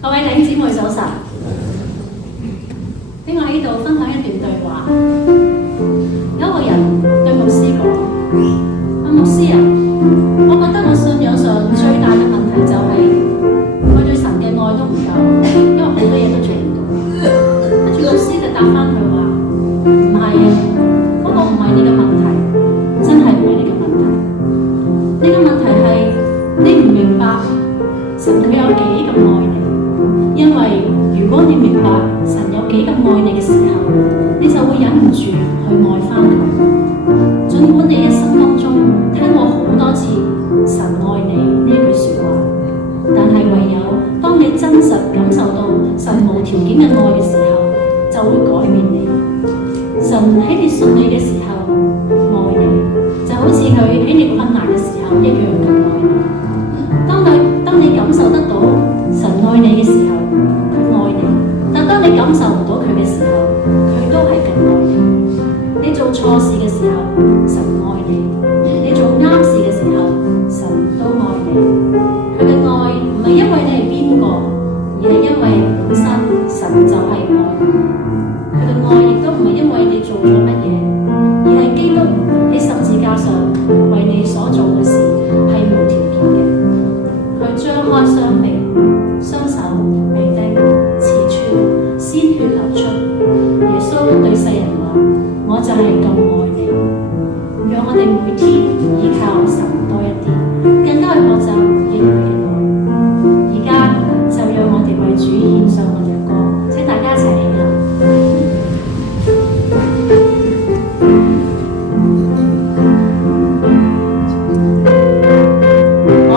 各位弟兄姊妹早晨，俾我喺度分享一段對話。有一個人對牧師講：牧師啊，我覺得我信仰上最大嘅問題就係我對神嘅愛都唔夠，因為好多嘢都做唔到。跟住牧師就答翻佢話：唔係啊，嗰個唔係你嘅問題，真係唔係你嘅問題。你嘅問題係你唔明白神佢有幾咁愛你。因為如果你明白神有幾咁愛你嘅時候，你就會忍唔住去愛翻佢。儘管你一生當中聽過好多次神愛你呢句説話，但係唯有當你真實感受到神無條件嘅愛嘅時候，就會改變你。神喺你信你嘅時候愛你，就好似佢喺你困難嘅時候一樣咁愛你。當你感受得到神愛你嘅時候，佢愛你；但當你感受唔到佢嘅時候，佢都係咁愛你。你做錯事嘅時候，神愛你；你做啱事嘅時候，神都愛你。佢嘅愛唔係因為你係邊個，而係因為本身神就係愛你。佢嘅愛亦都唔係因為你做咗乜嘢，而係基督喺十字架上為你所做嘅事係無條件嘅。佢張開雙臂，雙手被釘、刺穿、鮮血流出。耶穌對世人話：我就係咁愛你。讓我哋每天依靠神多一啲，更加去學習回應佢嘅愛。而家就讓我哋為主獻上我哋嘅歌，請大家一齊起立。我